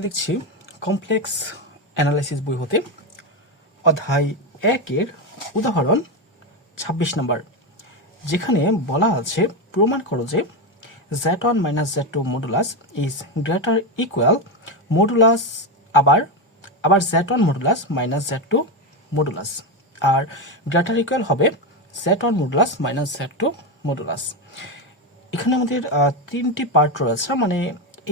আজকে দেখছি complex analysis বই হতে অধ্যায় 1-এর উদাহরণ 26 নম্বর, যেখানে বলা আছে প্রমাণ করো যে z1 minus z2 modulus is greater equal modulus আবার z1 modulus minus z2 modulus, আর গ্রেটার ইকুয়াল হবে z1 modulus minus z2 modulus. এখানে আমাদের তিনটি পার্ট রয়েছে, মানে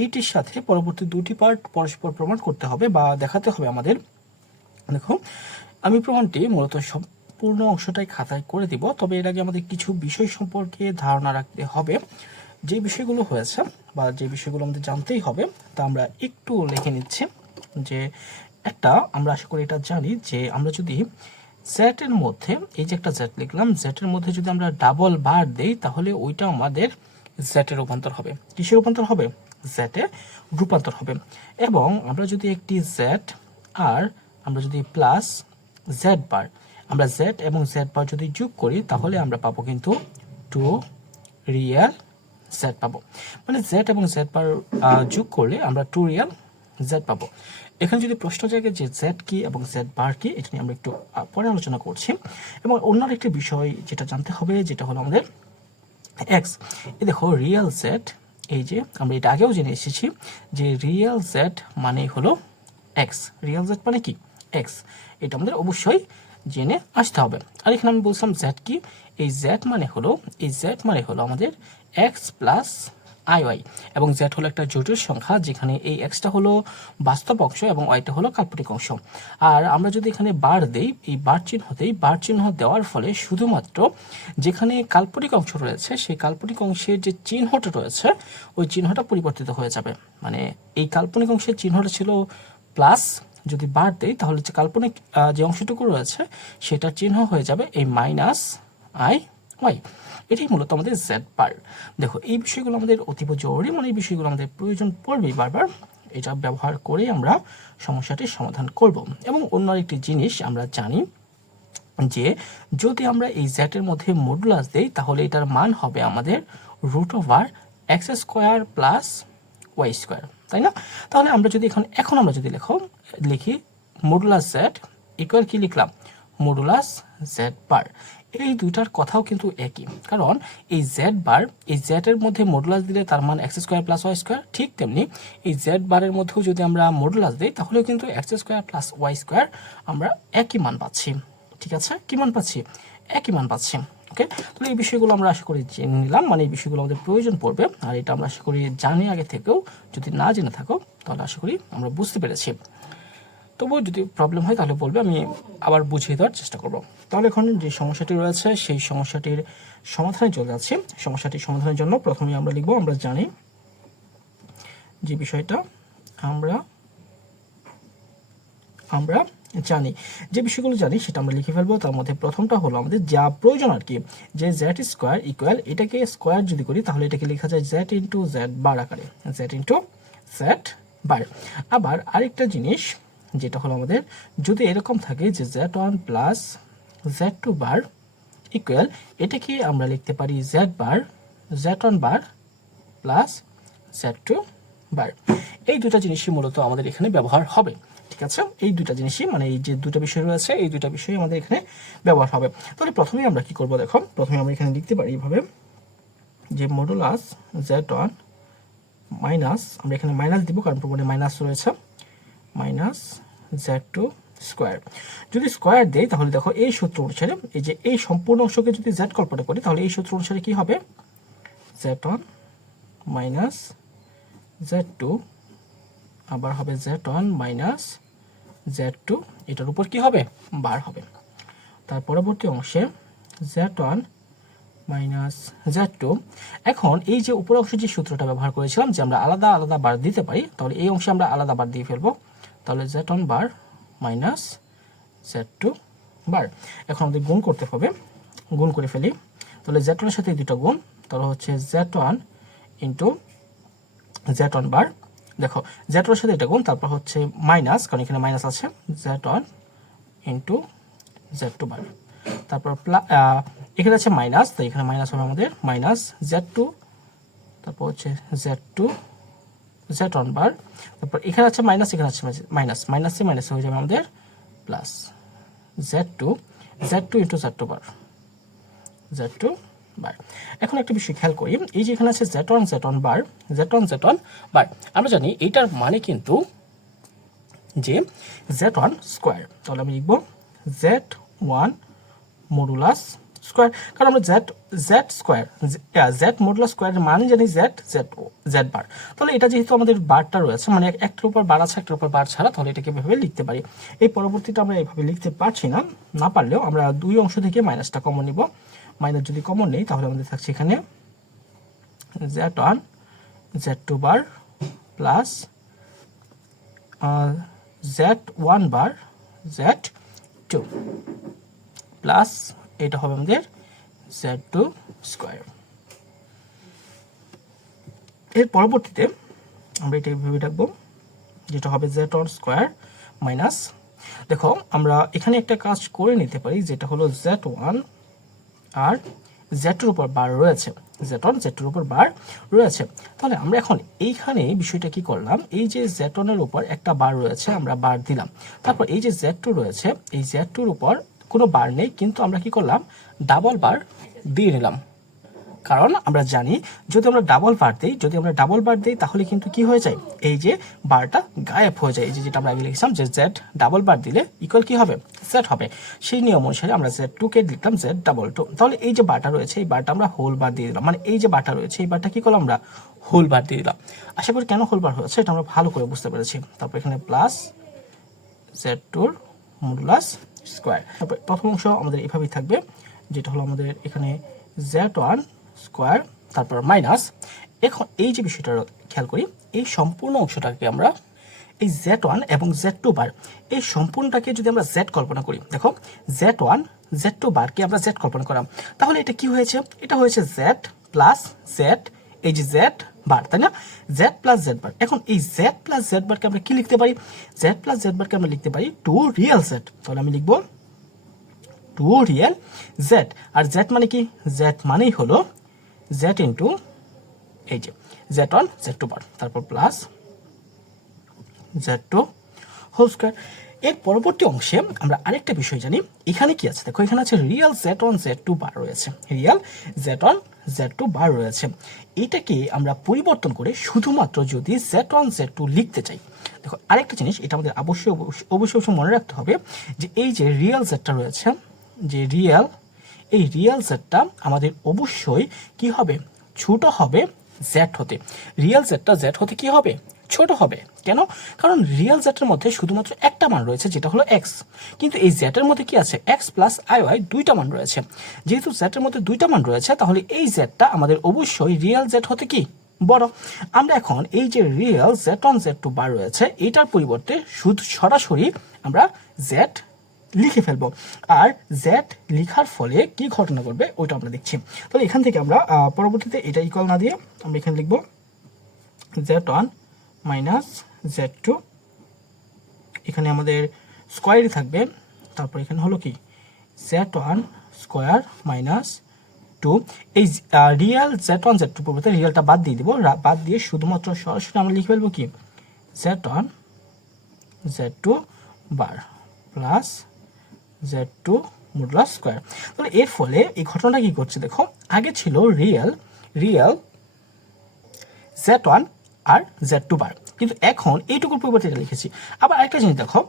এইটির সাথে পরবর্তী দুটি পার্ট পরস্পর প্রমাণ করতে হবে বা দেখাতে হবে আমাদের। দেখো, আমি প্রমাণটি মূলত সম্পূর্ণ অংশটাই খাতায় করে দিব, তবে এর আগে আমাদের কিছু বিষয় সম্পর্কে ধারণা রাখতে হবে। যে বিষয়গুলো হয়েছে বা যে বিষয়গুলো আমাদের জানতেই হবে তা আমরা একটু লিখে নিচ্ছি। যে একটা আমরা আশা করি এটা জানি যে আমরা যদি জেড এর মধ্যে, এই যে একটা জেড লিখলাম, জেড এর মধ্যে যদি আমরা ডাবল বার দেই তাহলে ওইটা আমাদের জেড এর রূপান্তর হবে। কিসের রূপান্তর হবে? জেড এ রূপান্তর হবে। এবং আমরা যদি একটি জেড আর আমরা যদি প্লাস জেড বার, আমরা জেড এবং জেড বার যদি যোগ করি তাহলে আমরা পাবো কিন্তু 2 রিয়েল জেড পাবো। মানে জেড এবং জেড বার যোগ করলে আমরা 2 রিয়েল জেড পাবো। এখানে যদি প্রশ্ন জাগে যে জেড কি এবং জেড বার কি, এটা নিয়ে আমরা একটু পরে আলোচনা করছি। এবং অন্য একটি বিষয় যেটা জানতে হবে, যেটা হলো আমাদের এক্স। এই দেখো রিয়েল জেড, এই যে আমরা এটা আগেও জেনে এসেছি যে রিয়েল জেড মানে হলো এক্স। রিয়েল জেড মানে কি? এক্স। এটা আমাদের অবশ্যই জেনে আসতে হবে। আর এখানে আমি বলছিলাম জেড কি, এই জেড মানে হলো আমাদের এক্স প্লাস আই ওয়াই, এবং জেড হলো একটা জটিল সংখ্যা যেখানে এই এক্সটা হলো বাস্তব অংশ এবং ওয়াইটা হলো কাল্পনিক অংশ। আর আমরা যদি এখানে বার দেই, এই বার চিহ্ন দেওয়ার ফলে শুধুমাত্র যেখানে কাল্পনিক অংশ রয়েছে সেই কাল্পনিক অংশের যে চিহ্নটা রয়েছে ওই চিহ্নটা পরিবর্তিত হয়ে যাবে। মানে এই কাল্পনিক অংশের চিহ্নটা ছিল প্লাস, যদি বার দেই তাহলে যে কাল্পনিক যে অংশটুকু রয়েছে সেটার চিহ্ন হয়ে যাবে এই মাইনাস আই ওয়াই। এটাই মূলত আমাদের জেড বার। দেখো, এই বিষয়গুলো আমাদের অতীব জরুরি, মানে এই বিষয়গুলো আমাদের প্রয়োজন পড়বেই বারবার। এটা ব্যবহার করে আমরা সমস্যাটির সমাধান করব। এবং অন্য একটি জিনিস আমরা জানি যে যদি আমরা এই জেড এর মধ্যে মডুলাস দেই তাহলে এটার মান হবে আমাদের root over x square plus y square, তাই না? তাহলে আমরা যদি এখন আমরা যদি লিখি মডুলাস জেড ইকুয়াল কি লিখলাম? Modulus Z bar. এই দুইটার কথাও কিন্তু একই, কারণ এই জেড বার, এই জেড এর মধ্যে মডুলাস দিলে তার মান x square plus y square. ঠিক তেমনি এই জেড বারের মধ্যেও যদি আমরা মডুলাস দিই তাহলেও কিন্তু x square plus y square আমরা একই মান পাচ্ছি। ঠিক আছে, কি মান পাচ্ছি? একই মান পাচ্ছি। ওকে, তাহলে এই বিষয়গুলো আমরা আশা করি জেনে নিলাম, মানে এই বিষয়গুলো আমাদের প্রয়োজন পড়বে। আর এটা আমরা আশা করি জানি আগে থেকেও, যদি না জেনে থাকো তাহলে আশা করি আমরা বুঝতে পেরেছি। তবুও যদি প্রবলেম হয় তাহলে বলবে, আমি আবার বুঝিয়ে দেওয়ার চেষ্টা করব। তাহলে এখন যে সমস্যাটি রয়েছে সেই সমস্যাটির সমাধানে চলে যাচ্ছি। সমস্যাটির সমাধানের জন্য প্রথমে আমরা লিখব, আমরা জানি যে বিষয়টা আমরা জানি, যে বিষয়গুলো জানি সেটা আমরা লিখে ফেলবো। তার মধ্যে প্রথমটা হলো আমাদের যা প্রয়োজন আর কি, যে জেড স্কোয়ার ইকুয়াল, এটাকে স্কোয়ার যদি করি তাহলে এটাকে লেখা যায় জেড ইন্টু জেড বার আকারে, জেড ইন্টু জেড বার। আবার আরেকটা জিনিস যেটা হলো আমাদের যদি এরকম থাকে যে z one plus Z two bar equal, এটাকে আমরা লিখতে পারি z one bar plus Z two bar. এই দুটা জিনিসই মূলত আমাদের এখানে ব্যবহার হবে। ঠিক আছে, এই দুটা জিনিসই, মানে এই যে দুটা বিষয় রয়েছে এই দুটা বিষয় আমাদের এখানে ব্যবহার হবে। তাহলে প্রথমে আমরা কি করব? দেখো, প্রথমে আমরা এখানে লিখতে পারি এইভাবে যে মডুলাস জেড ওয়ান মাইনাস, আমরা এখানে মাইনাস দিব কারণ প্রবণে মাইনাস রয়েছে, মাইনাস জেড টু স্কোয়ার। যদি স্কোয়ার দেই তাহলে দেখো এই সূত্র অনুসারে, এই যে এই সম্পূর্ণ অংশকে যদি জেড কল্পনা করি তাহলে এই সূত্র অনুসারে কি হবে? Z one minus Z two, আবার হবে z one minus Z two, এটার উপর কি হবে? বার হবে। তার পরবর্তী অংশে z one minus Z two. এখন এই যে উপর অংশে যে সূত্রটা ব্যবহার করেছিলাম যে আমরা আলাদা আলাদা বার দিতে পারি, তাহলে এই অংশে আমরা আলাদা বার দিয়ে ফেলবো। তাহলে Z one bar minus Z two bar. এখন আমাদের গুণ করতে হবে, গুণ করে ফেলি। তাহলে জেড ওয়ানের সাথে এই দুটো গুণ, তাহলে হচ্ছে Z one into Z one bar. দেখো জেড ওয়ানের সাথে এটা গুণ, তারপর হচ্ছে মাইনাস, কারণ এখানে মাইনাস আছে, Z one into Z two bar. তারপর এখানে আছে মাইনাস, তাই এখানে মাইনাস হবে আমাদের মাইনাস জেড টু, তারপর হচ্ছে জেড টু জেড ওয়ান বার, তারপর এখানে আছে মাইনাস, এখানে আছে মাইনাস, মাইনাসে মাইনাসে হয়ে যাবে আমাদের plus Z two into Z two bar. এখন একটা বিষয় খেয়াল করি, এই যে এখানে আছে জেড ওয়ান বার, বার, আমরা জানি এইটার মানে কিন্তু যে জেড ওয়ান স্কোয়ার, তাহলে আমি লিখবো জেড ওয়ান মডুলাস স্কোয়ার, কারণ আমরা জেড স্কোয়ার, জেড মডুলাস স্কোয়ারের মানে জানি জেড বার, তাহলে এটা যেহেতু আমাদের বারটা রয়েছে, মানে একটার উপর বার আছে একটার উপর বার ছাড়া, তাহলে এটাকে এভাবে লিখতে পারি। এই পরবর্তীটা আমরা এইভাবে লিখতে পারছি না, না পারলেও আমরা দুই অংশ থেকে মাইনাসটা কমন নিব। মাইনাস যদি কমন নেই তাহলে আমাদের থাকছে এখানে Z one Z two bar plus Z one বার জেড টু প্লাস এটা হবে আমাদের জেড টু স্কোয়ার। এর পরবর্তীতে আমরা এটা ভেবে রাখবো, যেটা হবে জেড ওয়ান স্কোয়ার মাইনাস, দেখো আমরা এখানে একটা কাজ করে নিতে পারি, যেটা হলো জেড ওয়ান আর জেড টুর উপর বার রয়েছে, জেড ওয়ান জেড টুর উপর বার রয়েছে, তাহলে আমরা এখন এইখানে বিষয়টা কি করলাম, এই যে জেড ওয়ানের উপর একটা বার রয়েছে আমরা বার দিলাম, তারপর এই যে জেড টু রয়েছে এই জেড টুর উপর কোনো বার নেই, কিন্তু আমরা কি করলাম ডাবল বার দিয়ে নিলাম, কারণ আমরা জানি যদি আমরা ডাবল বার দিই তাহলে কিন্তু কি হয়ে যায়, এই যে বারটা গায়েব হয়ে যায়, এই যে যেটা আমরা আগে লিখছিলাম যে জেড ডাবল বার দিলে ইকুয়াল কি হবে, জেড হবে, সেই নিয়ম অনুসারে আমরা জেড টু কে লিখলাম জেড ডাবল টু, তাহলে এই যে বারটা রয়েছে এই বারটা আমরা হোল বার দিয়ে দিলাম, মানে এই যে বারটা রয়েছে এই বারটা কি করলাম আমরা হোল বার দিয়ে দিলাম। আশা করি কেন হোল বার হয়েছে এটা আমরা ভালো করে বুঝতে পেরেছি। তারপর এখানে প্লাস জেড টুর মডুলাস স্কোয়ার, তারপর প্রথম অংশ আমাদের এভাবেই থাকবে, যেটা হলো আমাদের এখানে জেড ওয়ান স্কোয়ার, তারপর মাইনাস, এখন এই যে বিষয়টা খেয়াল করি, এই সম্পূর্ণ অংশটাকে আমরা এই জেড ওয়ান এবং জেড টু বার, এই সম্পূর্ণটাকে যদি আমরা জেড কল্পনা করি, দেখো জেড ওয়ান জেড টু বারকে আমরা জেড কল্পনা করলাম, তাহলে এটা কি হয়েছে, এটা হয়েছে জেড প্লাস জেড, এই যে জেড বার, তাই না, জেড প্লাস জেড বার। এখন এই জেড প্লাস জেড বারকে আমরা কি লিখতে পারি, জেড প্লাস জেড বারকে আমরা লিখতে পারি টু রিয়েল জেড, তাহলে আমি লিখবো টু রিয়েল জেড, আর জেড মানে কি, জেড মানেই হলো জেড ইন্টু এই যে z one Z two bar, তারপর plus Z two whole square. এর পরবর্তী অংশে আমরা আরেকটা বিষয় জানি, এখানে কি আছে দেখো, এখানে আছে real Z one Z two bar রয়েছে, real Z one Z two bar রয়েছে, এটাকে আমরা পরিবর্তন করে শুধুমাত্র যদি জেড ওয়ান জেড টু লিখতে চাই, দেখো আরেকটা জিনিস এটা আমাদের অবশ্যই মনে রাখতে হবে, যে এই যে রিয়েল জেডটা রয়েছে, যে এই রিয়েল জেডটা আমাদের অবশ্যই কি হবে, ছোট হবে জেড হতে, রিয়েল জেডটা জেড হতে কি হবে, ছোট হবে। কেন, কারণ রিয়েল জেডের মধ্যে শুধুমাত্র একটা মান রয়েছে যেটা হলো এক্স, কিন্তু এই জেডের মধ্যে কি আছে এক্স প্লাস আই ওয়াই দুইটা মান রয়েছে, যেহেতু জেডের মধ্যে দুইটা মান রয়েছে তাহলে এই জেডটা আমাদের অবশ্যই রিয়েল জেড হতে কি বড়। আমরা এখন এই যে real Z one Z two bar রয়েছে এটার পরিবর্তে শুধু সরাসরি আমরা জেড লিখে ফেলবো, আর জেড লিখার ফলে কি ঘটনা ঘটবে ওইটা আমরা দেখছি। তাহলে এখান থেকে আমরা পরবর্তীতে এটা ইকুয়াল না দিয়ে আমরা এখানে লিখবো Z one minus Z two, এখানে আমাদের স্কোয়ারই থাকবে, তারপর এখানে হলো কি Z one square minus two, এই real Z one Z two পরিবর্তে রিয়েলটা বাদ দিয়ে দিব, বাদ দিয়ে শুধুমাত্র সরাসরি আমরা লিখে ফেলবো কি Z one Z two bar plus Z two modulus square. তাহলে এর ফলে এই ঘটনাটা কি করছে দেখো, আগে ছিল রিয়েল জেড ওয়ান আর জেড টু বার, কিন্তু এখন এইটুকুর পরিবর্তে এটা লিখেছি। আবার একটা জিনিস দেখো,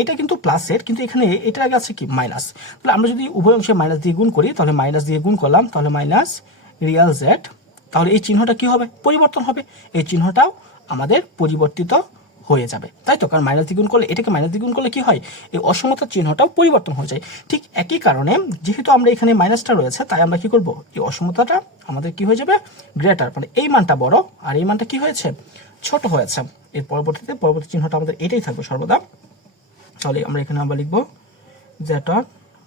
এটা কিন্তু প্লাসের, কিন্তু এখানে এটার আগে আছে কি মাইনাস, তাহলে আমরা যদি উভয় অংশে মাইনাস দিয়ে গুণ করি, তাহলে মাইনাস দিয়ে গুণ করলাম, তাহলে মাইনাস রিয়েল জেড, তাহলে এই চিহ্নটা কি হবে, পরিবর্তন হবে, এই চিহ্নটাও আমাদের পরিবর্তিত হয়ে যাবে, তাই তো, কারণ মাইনাস দ্বিগুণ করলে এটাকে মাইনাস দ্বিগুণ করলে কি হয়, এই অসমতার চিহ্নটাও পরিবর্তন হয়ে যায়। ঠিক একই কারণে যেহেতু আমরা এখানে মাইনাসটা রয়েছে, তাই আমরা কি করব, এই অসমতাটা আমাদের কি হয়ে যাবে গ্রেটার, মানে এই মানটা বড় আর এই মানটা কি হয়েছে ছোট হয়েছে। এর পরবর্তী চিহ্নটা আমাদের এটাই থাকবে সর্বদা। তাহলে আমরা এখানে আবার লিখবো Z one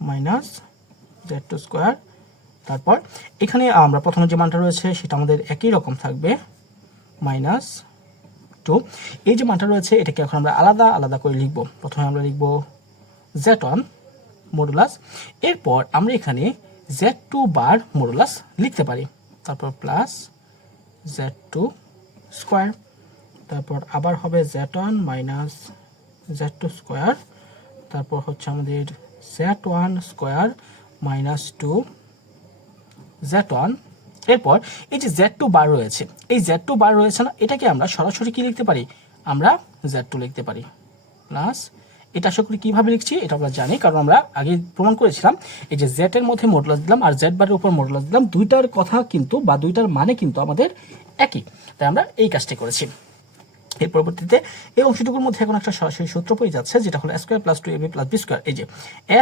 minus Z two square, তারপর এখানে আমরা প্রথমে যে মানটা রয়েছে সেটা আমাদের একই রকম থাকবে মাইনাস টু, এই যে মানটা রয়েছে এটাকে এখন আমরা আলাদা আলাদা করে লিখবো। প্রথমে আমরা লিখবো জেড ওয়ান মডুলাস, এরপর আমরা এখানে জেড টু বার মডুলাস লিখতে পারি, তারপর প্লাস জেড টু স্কোয়ার তারপর আবার হবে z1 মাইনাস z2 স্কোয়ার, তারপর হচ্ছে আমাদের z1 স্কোয়ার মাইনাস 2 z1। এরপর এই যে z2 বার রয়েছে, এই z2 বার রয়েছে না, এটাকে আমরা সরাসরি কি লিখতে পারি, আমরা z2 লিখতে পারি প্লাস, এটা আশা করি কিভাবে লিখছি এটা আমরা জানি, কারণ আমরা আগে প্রমাণ করেছিলাম এই যে z এর মধ্যে মডুলাস দিলাম আর z বারের উপর মডুলাস দিলাম, দুইটার কথা কিন্তু বা দুইটার মানে কিন্তু আমাদের একই, তাই আমরা এই কাজটি করেছি। এর পরবর্তীতে এই অংশটুকুর মধ্যে এখন একটা সরাসরি সূত্র পেয়ে যাচ্ছে, যেটা হলো a square plus 2ab plus b square. এই যে a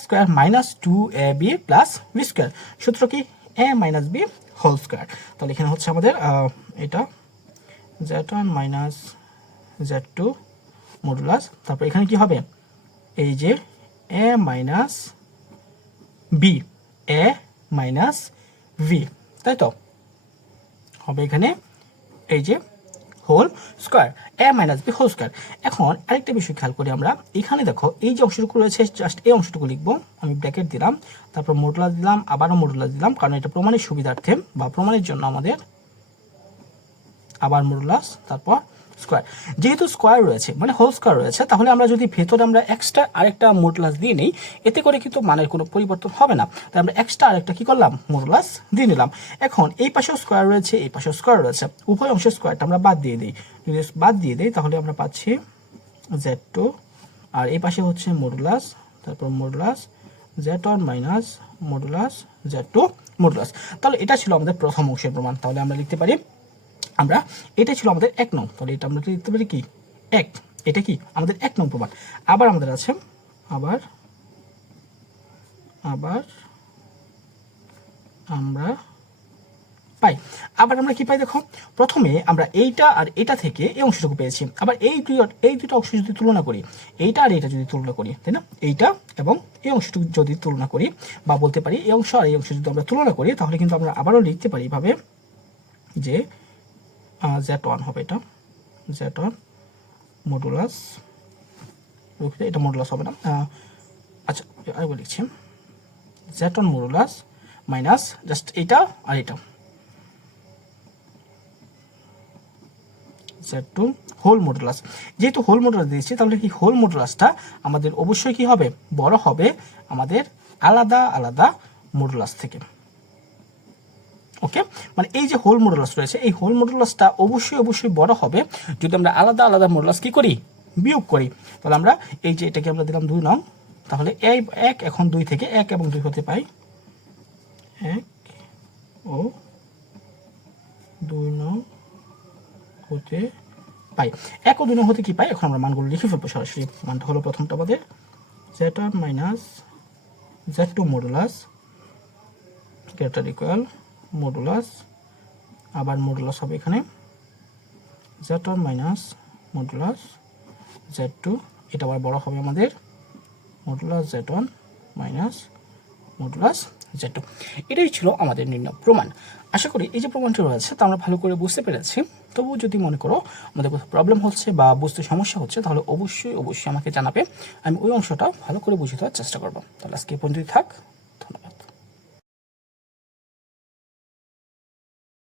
square minus 2ab plus b square, সূত্র কি a minus b whole square. তাহলে এখানে হচ্ছে আমাদের এটা z1 মাইনাস z2 মডুলাস, তারপর এখানে কি হবে এই যে a মাইনাস b, তাই তো হবে এখানে এই যে whole square, a minus b whole square. এখন আরেকটা বিষয় খেয়াল করি আমরা, এখানে দেখো এই যে অংশটুকু রয়েছে জাস্ট এই অংশটুকু লিখবো, আমি ব্র্যাকেট দিলাম, তারপর মডুলাস দিলাম, আবারও মডুলাস দিলাম, কারণ এটা প্রমাণের সুবিধার্থে বা প্রমাণের জন্য আমাদের আবার মডুলাস তারপর স্কয়ার। যেহেতু স্কয়ার রয়েছে মানে হোল স্কয়ার রয়েছে, তাহলে আমরা যদি ভেতরে আমরা এক্সট্রা আরেকটা মডুলাস দিয়ে নিই, এতে করে কিন্তু মানের কোনো পরিবর্তন হবে না, তাই আমরা এক্সট্রা আরেকটা কি করলাম মডুলাস দিয়ে নিলাম। এখন এই পাশেও স্কয়ার রয়েছে, এই পাশেও স্কয়ার রয়েছে, উভয় অংশের স্কয়ারটা আমরা বাদ দিয়ে দিই, যদি বাদ দিয়ে দিই তাহলে আমরা পাচ্ছি z2, আর এই পাশে হচ্ছে মডুলাস, তারপর modulus z1 minus modulus z2 modulus. তাহলে এটা ছিল আমাদের প্রথম অংশের প্রমাণ, তাহলে আমরা লিখতে পারি আমরা এটা ছিল আমাদের 1 নং, তাহলে এটা আমরা লিখতে পারি কি 1, এটা কি আমাদের 1 নং প্রমাণ। আবার আমাদের আছে আবার আমরা পাই, আবার আমরা কি পাই দেখো, প্রথমে আমরা এইটা আর এটা থেকে এই অংশটুকু পেয়েছি, আবার এই দুটো অংশ যদি তুলনা করি, এইটা আর এইটা যদি তুলনা করি, তাই না, এইটা এবং এই অংশটুকু যদি তুলনা করি বা বলতে পারি এই অংশ আর এই অংশ যদি আমরা তুলনা করি, তাহলে কিন্তু আমরা আবারও লিখতে পারি এভাবে যে z1 হবে, এটা z1 মডুলাস, এটা মডুলাস হবে না, আচ্ছা আরেকবার লিখছি z1 মডুলাস মাইনাস জাস্ট এটা আর এটা z2 হোল মডুলাস। যেহেতু হোল মডুলাস দিয়েছি, তাহলে কি হোল মডুলাসটা আমাদের অবশ্যই কি হবে, বড় হবে আমাদের আলাদা আলাদা মডুলাস থেকে। ওকে, মানে এই যে হোল মডুলাস রয়েছে, এই হোল মডুলাসটা অবশ্যই বড় হবে যদি আমরা আলাদা আলাদা মডুলাস কি করি, বিয়োগ করি। তাহলে আমরা এই যে এটাকে আমরা দিলাম 2 নং, তাহলে এই 1 এখন 2 থেকে 1 এবং 2 হতে পাই 1 ও 2 নং হতে পাই, 1 ও 2 নং হতে কি পাই, এখন আমরা মানগুলো লিখে ফেলবো সরাসরি। মানটা হলো প্রথমটা আমাদের z1 minus z2 modulus greater equal modulus, আবার মডুলাস হবে এখানে z1 মাইনাস মডুলাস z2, এটা আবার বড় হবে আমাদের modulus z1 minus modulus z2। এটাই ছিল আমাদের নির্ণয় প্রমাণ। আশা করি এই যে প্রমাণটি রয়েছে তা আমরা ভালো করে বুঝতে পেরেছি। তবু যদি মনে করো আমাদের কোথাও প্রবলেম হচ্ছে বা বুঝতে সমস্যা হচ্ছে, তাহলে অবশ্যই আমাকে জানাবে, আমি ওই অংশটা ভালো করে বুঝে দেওয়ার চেষ্টা করবো। তাহলে আজকে পর্যন্তই থাক।